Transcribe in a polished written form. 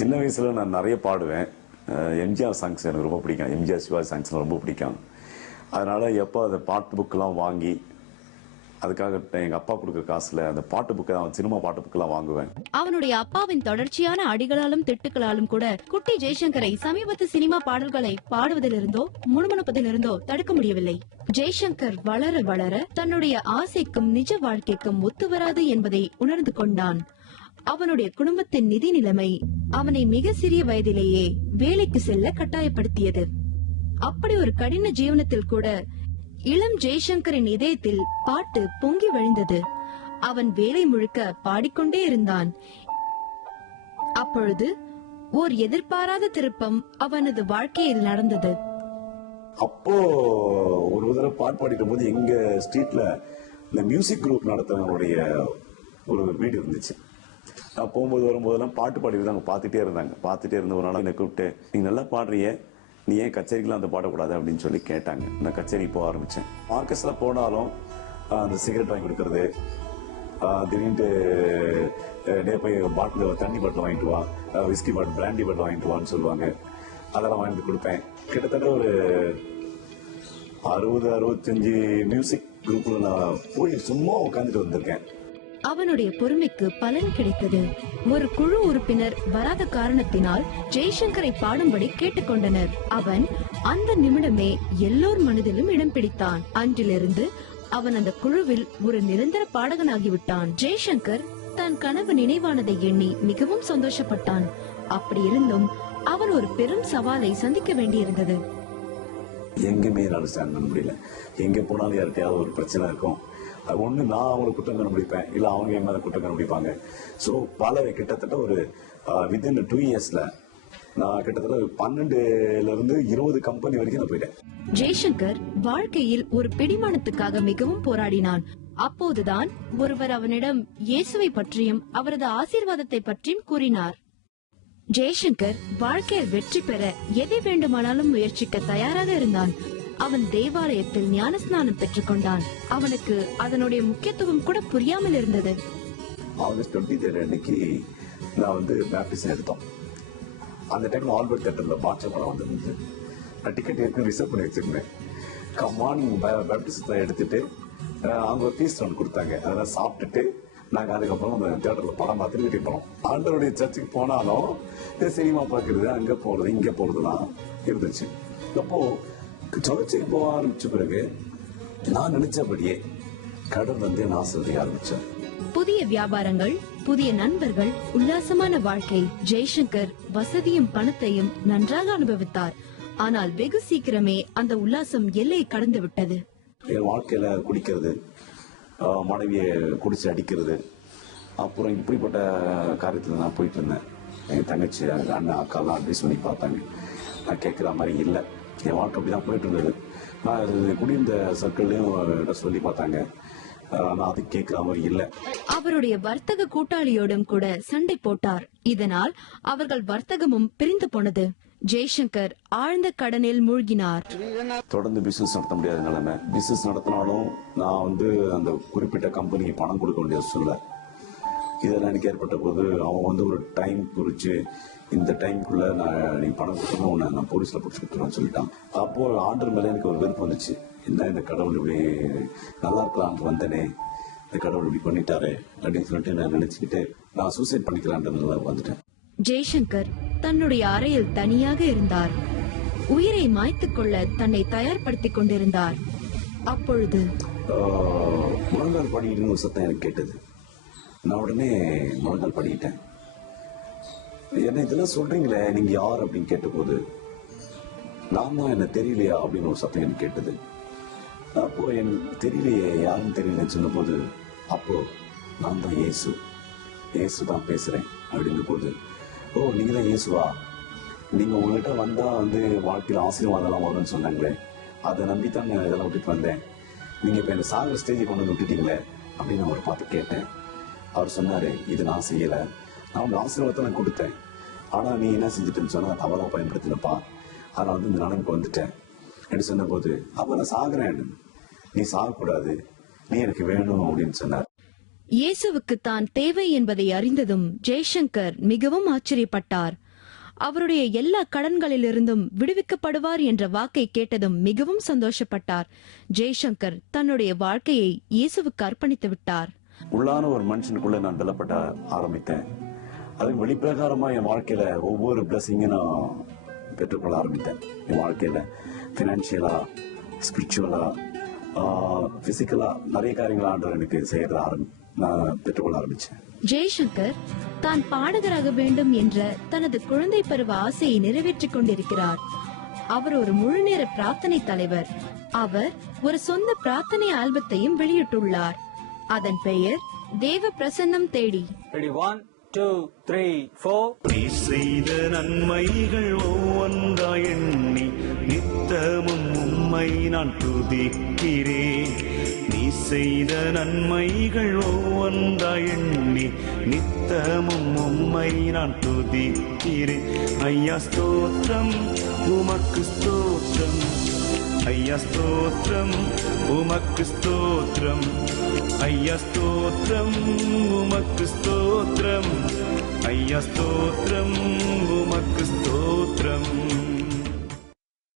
சின்ன வயசுல நான் நிறைய பாடுவேன். எம்ஜிஆர் சாங்ஸ் எனக்கு ரொம்ப பிடிக்கும். எம்ஜிஆர், சிவாஜி சாங்ஸ்லாம் ரொம்ப பிடிக்கும். அதனால எப்போ அந்த பாட்டு புக்கெல்லாம் வாங்கி அதுக்காக எங்க அப்பா கொடுக்குற காசுல அந்த பாட்டு புக்கை சினிமா பாட்டு புக்கெல்லாம் வாங்குவேன். அவனுடைய அப்பாவின் தொடர்ச்சியான அடிகளாலும் திட்டுகளாலும் கூட குட்டி ஜெய்சங்கரை சமீபத்து சினிமா பாடல்களை பாடுவதிலிருந்தோ முணுமுணுப்பதிலிருந்தோ தடுக்க முடியவில்லை. ஜெய்சங்கர் வளர வளர தன்னுடைய ஆசைக்கும் நிஜ வாழ்க்கைக்கும் ஒத்துவராது என்பதை உணர்ந்து கொண்டான். அவனுடைய குடும்பத்தின் நிதி நிலைமை அவனை மிக சிறிய வயதிலேயே வேலைக்கு செல்ல கட்டாயப்படுத்தியது. அப்படி ஒரு கடின ஜீவனத்தில் கூட இளம் ஜெய்சங்கரின் இதயத்தில் பாட்டு பொங்கி வழிந்தது. அவன் வேலை முழுக்க பாடிக்கொண்டே இருந்தான். அப்பொழுது ஓர் எதிர்பாராத திருப்பம் அவனது வாழ்க்கையில் நடந்தது. அப்போ ஒரு தடவை பாட்டு பாடிட்டு போது எங்க ஸ்ட்ரீட்ல இந்த மியூசிக் குரூப் நடத்துறவங்களுடைய ஒரு வீடு இருந்துச்சு. நான் போகும்போது வரும்போதெல்லாம் பாட்டு பாடிட்டு அவங்க பார்த்துட்டே இருந்த ஒரு நாள் என்னை கூப்பிட்டு, நீங்க நல்லா பாடுறிய, நீ ஏன் கச்சேரிக்கெல்லாம் அந்த பாடக்கூடாது அப்படின்னு சொல்லி கேட்டாங்க. நான் கச்சேரி போக ஆரம்பிச்சேன். ஆர்கெஸ்ட்ரா போனாலும் அந்த சிகரெட் வாங்கி கொடுக்கறது, திடீர்னு டே போய் பாட்டில் தண்ணி பாட்டில் வாங்கிட்டு வா, விஸ்கி பாட்டில் பிராண்டி பாட்டில் வாங்கிட்டு வான்னு சொல்லுவாங்க. அதெல்லாம் வாங்கிட்டு கொடுப்பேன். கிட்டத்தட்ட ஒரு 60-65 மியூசிக் குரூப்ல நான் போய் சும்மா உட்காந்துட்டு வந்திருக்கேன். அவனுடைய பொறுமைக்கு பலன் கிடைத்தது. ஒரு குழு உறுப்பினர் வராத காரணத்தினால் ஜெய்சங்கரை பாடும்படி கேட்டுக்கொண்டனர். அவன் அந்த நிமிடமே எல்லோர் மனதிலும் இடம் பிடித்தான். அன்றிலிருந்து அவன் அந்த குழுவில் ஒரு நிரந்தர பாடகனாகிவிட்டான். ஜெய்சங்கர் தன் கனவு நினைவானதை எண்ணி மிகவும் சந்தோஷப்பட்டான். அப்படி இருந்தும் அவன் ஒரு பெரும் சவாலை சந்திக்க வேண்டியிருந்தது. எங்கேயுமே என்னால் ஸ்டாண்ட் பண்ண முடியல. எங்க போனாலும் யார்கிட்டயாவது ஒரு பிரச்சனை இருக்கும். ஒண்ணு நான் அவங்களுக்கு குற்றம் கண்டுபிடிப்பேன், இல்ல அவங்க என் மேல குற்றம் கண்டுபிடிப்பாங்க. ஸோ கிட்டத்தட்ட ஒரு வித்தின் 2 இயர்ஸ்ல நான் கிட்டத்தட்ட 12 20 கம்பெனி வரைக்கும் நான் போயிட்டேன். ஜெய்சங்கர் வாழ்க்கையில் ஒரு பிடிமானத்துக்காக மிகவும் போராடினான். அப்போதுதான் ஒருவர் அவனிடம் இயேசுவை பற்றியும் அவரது ஆசீர்வாதத்தை பற்றியும் கூறினார். ஜெய்சங்கர் வாழ்க்கையில் வெற்றி பெற எதை வேண்டுமானாலும் முயற்சிக்க தயாராக இருந்தான். அவன் தேவாலயத்தில் ஞானஸ்நானம் பெற்றுக் கொண்டான். அவனுக்கு அதனுடைய முக்கியத்துவம் கூட புரியாமல் இருந்தது. ஆகஸ்ட் 23 அன்னைக்கு நான் பேப்டிசம் எடுத்தோம். அந்த டைம்ல ஆல்பர்ட் தியேட்டர்ல பாட்சா படம் வந்திருந்தது. நான் டிக்கெட் ஏற்கனவே ரிசர்வ் பண்ணி வச்சிருந்தேன். மார்னிங் பேப்டிசத்தை எடுத்துட்டு அவங்க ஒரு பீஸ் ரவுண்ட் கொடுத்தாங்க. அதெல்லாம் சாப்பிட்டுட்டு நாங்க அதுக்கப்புறம் அந்த தியேட்டர்ல படம் பார்த்துட்டு வீட்டுக்கு போனோம். ஆண்டவருடைய சர்ச்சுக்கு போனாலும் சினிமா பார்க்கறது, அங்க போறது, இங்க போறதுலாம் இருந்துச்சு. அப்போ சர்ச்சுக்கு போக ஆரம்பிச்ச பிறகு நான் நினைச்சபடியே கடவுள் என்ன ஆசிரியர் ஆரம்பிச்சேன். புதிய வியாபாரங்கள், புதிய நண்பர்கள், உல்லாசமான வாழ்க்கை. ஜெய்சங்கர் வசதியும் பணத்தையும் நன்றாக அனுபவித்தார். ஆனால் வெகு சீக்கிரமே அந்த உல்லாசம் எல்லையை கடந்து விட்டது. என் வாழ்க்கையில குடிக்கிறது, மனைவியை குடிச்சு அடிக்கிறது, அப்புறம் இப்படிப்பட்ட காரியத்துல நான் போயிட்டு இருந்தேன். என் தங்கச்சி, அண்ணன், அக்காலாம் அட்வைஸ் பண்ணி பார்த்தாங்க. நான் கேட்கிற மாதிரி இல்லை. என் வாழ்க்கை அப்படிதான் போயிட்டு இருந்தது. நான் குடியிருந்த சர்க்கிள்லயும் சொல்லி பார்த்தாங்க. நான் அது கேட்கிற மாதிரி இல்லை. அவருடைய வர்த்தக கூட்டாளியோடும் கூட சண்டை போட்டார். இதனால் அவர்கள் வர்த்தகமும் பிரிந்து போனது. ஜெய்சங்கர் ஆழ்ந்த கடனில் மூழ்கினார். தொடர்ந்து பிசினஸ் நடத்த முடியாத நிலைமை. பிசினஸ் நடத்தினாலும் நான் அந்த குறிப்பிட்ட கம்பெனிக்கு பணம் கொடுக்க வேண்டிய சூழ்நிலை. இதெல்லாம் எனக்கு ஏற்பட்ட போது அவன் ஒரு டைம் குறிச்சு, இந்த டைம்குள்ள நீ பணம் கொடுக்கணும், நான் போலீஸ்ல பிடிச்சி கொடுத்துருவேன்னு சொல்லிட்டான். அப்போ ஆண்டர் மேல எனக்கு ஒரு வெறுப்பு வந்துச்சு. என்ன இந்த கடவுள் இப்படி நல்லா இருக்கலாம்னு வந்தனே, இந்த கடவுள் இப்படி பண்ணிட்டாரு அப்படின்னு சொல்லிட்டு நான் நினைச்சுக்கிட்டு நான் சூசைட் பண்ணிக்கலான்ற வந்துட்டேன். ஜெய்சங்கர் தன்னுடைய அறையில் தனியாக இருந்தார். உயிரை மாய்த்துக் கொள்ள தன்னை தயார்படுத்திக் கொண்டிருந்தார். அப்பொழுது முழங்கால் படிக்கிட்டு ஒரு சத்தம் எனக்கு கேட்டது. நான் உடனே முழங்கால் படிக்கிட்டேன். என்ன இதெல்லாம் சொல்றீங்களே, நீங்க யார் அப்படின்னு கேட்ட போது நான் தான், என்ன தெரியலையா அப்படின்னு ஒரு சத்தம் எனக்கு கேட்டது. அப்போ எனக்கு தெரியலையே, யாரும் தெரியலன்னு சொன்ன போது, அப்போ நான் தான் இயேசு தான் பேசுறேன் அப்படின்னு போது, ஓ நீங்க தான் இயேசுவா, நீங்க உங்ககிட்ட வந்தா வாழ்க்கையில் ஆசீர்வாதம் வரும்னு சொன்னாங்களே, அதை நம்பித்தான் நான் இதெல்லாம் விட்டுட்டு வந்தேன். நீங்க இப்ப என்ன சாகிற ஸ்டேஜை கொண்டு விட்டுட்டீங்களே அப்படின்னு அவரை பார்த்து கேட்டேன். அவர் சொன்னாரு, இது நான் செய்யல, நான் உங்க ஆசீர்வாதத்தை நான் கொடுத்தேன், ஆனா நீ என்ன செஞ்சுட்டுன்னு சொன்னா தவறா பயன்படுத்தினப்பா, அதனால இந்த நிலைமைக்கு வந்துட்டேன் அப்படின்னு சொன்ன போது, அப்ப நான் சாகுறேன், நீ சாகக்கூடாது, நீ எனக்கு வேணும் அப்படின்னு சொன்னார். இயேசுவுக்கு தான் தேவை என்பதை அறிந்ததும் ஜெய்சங்கர் மிகவும் ஆச்சரியப்பட்டார். அவருடைய எல்லா கடன்களிலிருந்தும் விடுவிக்கப்படுவார் என்ற வாக்கை கேட்டதும் மிகவும் சந்தோஷப்பட்டார். ஜெய்சங்கர் தன்னுடைய வாழ்க்கையை இயேசுவுக்கு அர்ப்பணித்து விட்டார். உள்ளான ஒரு மனுஷனுக்குள்ள நான் பலப்பட ஆரம்பித்தேன். அது வெளிப்பிரகாரமா என் வாழ்க்கையில ஒவ்வொரு பிளஸிங்கும் நான் பெற்றுக்கொள்ள ஆரம்பித்தேன். என் வாழ்க்கையில பினான்சியலா, ஸ்பிரிச்சுவலா, பிசிக்கலா நிறைய காரியங்கள் ஆண்டவர் எனக்கு செய்யறது நான் பெற்றுக்கொள்ள ஆரம்பிச்சேன். ஜெய்சங்கர் தான் பாடகராக வேண்டும் என்ற தனது குழந்தை பருவ ஆசையை நிறைவேற்றிக் கொண்டிருக்கிறார். அவர் ஒரு முழுநேர பிரார்த்தனை தலைவர். அவர் ஒரு சொந்த பிரார்த்தனை ஆல்பத்தையும் வெளியிட்டுள்ளார். அதன் பெயர் தேவ பிரசன்னம் தேடி. 1 2 3 4. நீ செய்த நன்மைகள் ஒவ்வொன்றாய் எண்ணி நித்தமும் உம்மை நான் துதிக்கிறேன். நீ செய்த நன்மைகள் ஒவ்வொன்றாய் எண்ணி நித்தமும் உம்மை நான் துதிக்கிறேன். ஐயா ஸ்தோத்திரம், உமக்கு ஸ்தோத்திரம். ஐயா ஸ்தோத்திரம், உமக்கு ஸ்தோத்திரம். ஐயா ஸ்தோத்திரம், உமக்கு ஸ்தோத்திரம். ஐயா ஸ்தோத்திரம், உமக்கு ஸ்தோத்திரம்.